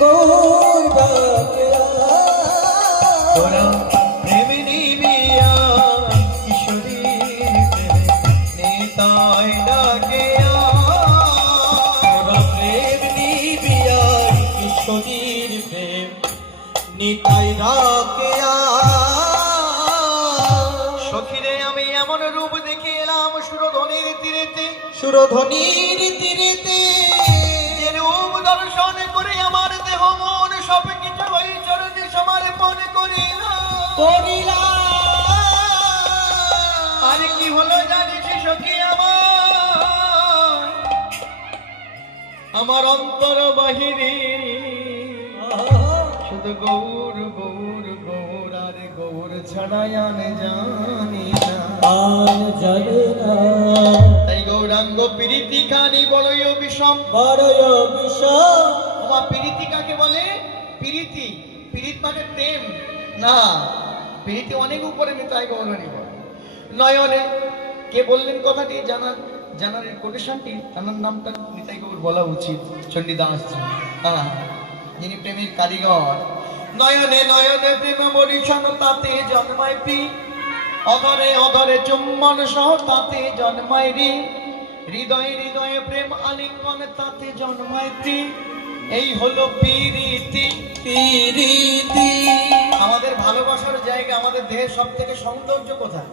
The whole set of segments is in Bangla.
গৌর ডাকে তোরা প্রেমে নিবিয়া কিশোরীর প্রেমে নিতাই ডাকে তোরা প্রেম নিবিয়া কিশোরীর প্রেম নিতাই ডাকে সখিরে আমি এমন রূপ দেখে এলাম সুরধনির তীরেতে সুরধনির তীরেতে যে রূপ দর্শন করে আমার দেহ মন সব কিছু ওই চরণে সমর্পণ করিলাম। আর কি হলো জানিস সখী আমার অন্তর বাহিরে শুধু গৌর গৌর গৌর আর গৌর ছাড়াই আমি জানি না আর জানে না তাই গৌরাঙ্গ প্রীতি খানি বড়ই বিষম বড়য় বিষম তোমার প্রীতি কাকে বলে? প্রীতি প্রীত মানে প্রেম না, প্রীতি অনেক উপরে তাই গৌরানী বলে। নয়নে কে বললেন কথাটি জানার কোটেশনটি জানার নামটা নিতাই গৌর বলা উচিত। চণ্ডীদাস যিনি প্রেমের কারিগর। নয়নে নয়নে প্রেম বরিশন তাতে জন্মায় পি অধরে অধরে চুম্বন সহ তাতে জন্মায় রি হৃদয়ে হৃদয়ে প্রেম আলিঙ্গন তাতে জন্মায় তি এই হলো প্রীতি। প্রীতি আমাদের ভালোবাসার জায়গা, আমাদের দেহের সব থেকে সৌন্দর্য কোথায়?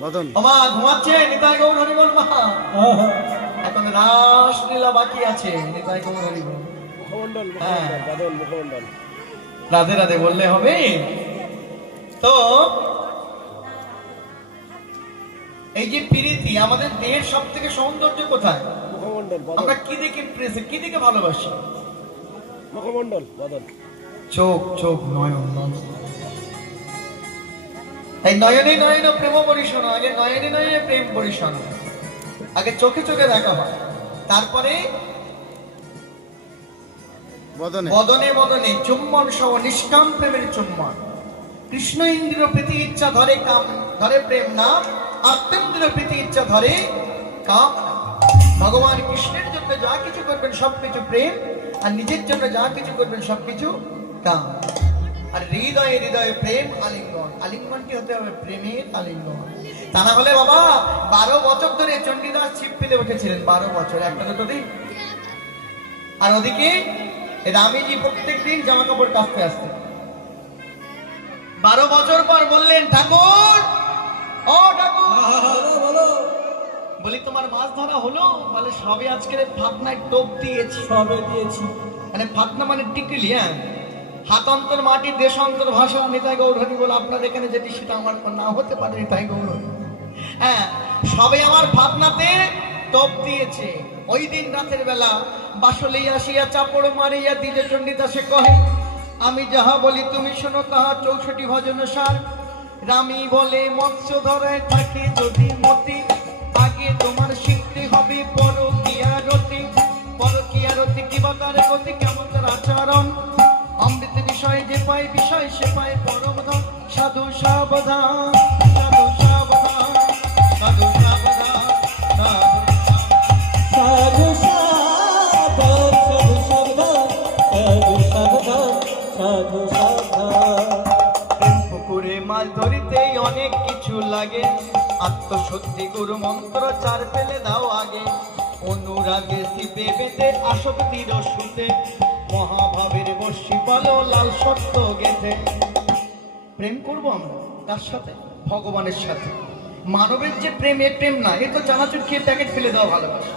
বদন মা ঘুমাচ্ছে নিতাই গৌর হরি বল মা। এখন রাসলীলা বাকি আছে নিতাই গৌর হরি বল। মুখমণ্ডল হ্যাঁ। বদন মুখমণ্ডল রাধে রাধে বললে হবে তো। এই যে প্রীতি, আমাদের দেহের সব থেকে সৌন্দর্য কোথায়? মুখমণ্ডল বদন আমরা কি দেখে কি দেখে ভালোবাসি? মুখমণ্ডল বদন চোখ চোখ নয়ন নয়ন। তাই নয়নে নয়নে প্রেম পরিশোনা, আগে নয়নে নয়নে প্রেম পরিশোনা, আগে চোখে চোখে দেখা হয়, তারপরে বদনে বদনে বদনে চুম্বন সহ নিষ্কাম প্রেমের চুম্বন। কৃষ্ণ ইন্দ্র প্রীতি ইচ্ছা ধরে কাম ধরে প্রেম না, আত্মেন্দ্র প্রীতি ইচ্ছা ধরে কাম না। ভগবান কৃষ্ণের জন্য যা কিছু করবেন সবকিছু প্রেম, আর নিজের জন্য যা কিছু করবেন সবকিছু কাম। আর হৃদয়ে হৃদয়ে প্রেম আলিঙ্গন, আলিঙ্গনটি হতে হবে প্রেমের আলিঙ্গন। তা না হলে বাবা 12 বছর ধরে চণ্ডীদাস ছিপ পেতে উঠেছিলেন, 12 বছর, একটা দুটো দিন। আর ওদিকে রামীজি প্রত্যেক দিন জামা কাপড় কাচতে আসতেন। 12 বছর পর বললেন ঠাকুর, ও ঠাকুর, বলো বলি তোমার মাছ ধরা হলো? বলে সবে আজকের ফাতনায় টোপ দিয়েছি। সবে দিয়েছি। মানে ফাতনা মানে টিকলি, হ্যাঁ, হাতান্তর মাটি দেশান্তর ভাষা। নিতাই গৌর হরি বলে আপনার এখানে যেটি সেটা আমার না হতে পারে নিতাই গৌর হরি। হ্যাঁ, সবে আমার ফাতনাতে টোপ দিয়েছে। ওই দিন রাতের বেলা বাসলেই আসিয়া চাপড় মারিয়া দ্বিজ চণ্ডীদাসে কহে, আমি যাহা বলি তুমি শোনো তাহা 64 ভজন সার। রামী বলে মৎস্য ধরায় থাকে যদি মতি, আগে তোমার শিখতে হবে পরকিয়ারতি। পরকিয়ারতি কি বা তার গতি, কেমন তার আচরণ। অমৃত বিষয় যে পায় বিষয় সে পায় পরম ধন। সাধু সাবধান, সাধু সাবধান, সাধু সাবধান, সাধু সাবধান, সাধু সাবধান, সাধু সাবধান, সাধু সাবধান। প্রেম পুকুরে মাছ ধরিতেই অনেক কিছু লাগে, আত্মশুদ্ধি গুরু মন্ত্র চার পেলে দাও আগে। অনুরাগে শিবে বেঁধে আসক্তির সুতে, মহাভাবের বর্ষি বলো লাল সত্য গেথে। প্রেম করবো আমরা তার সাথে, ভগবানের সাথে। মানবের যে প্রেম, এ প্রেম না, এ তো চানাচুর খেয়ে প্যাকেট ফেলে দেওয়া ভালোবাসা।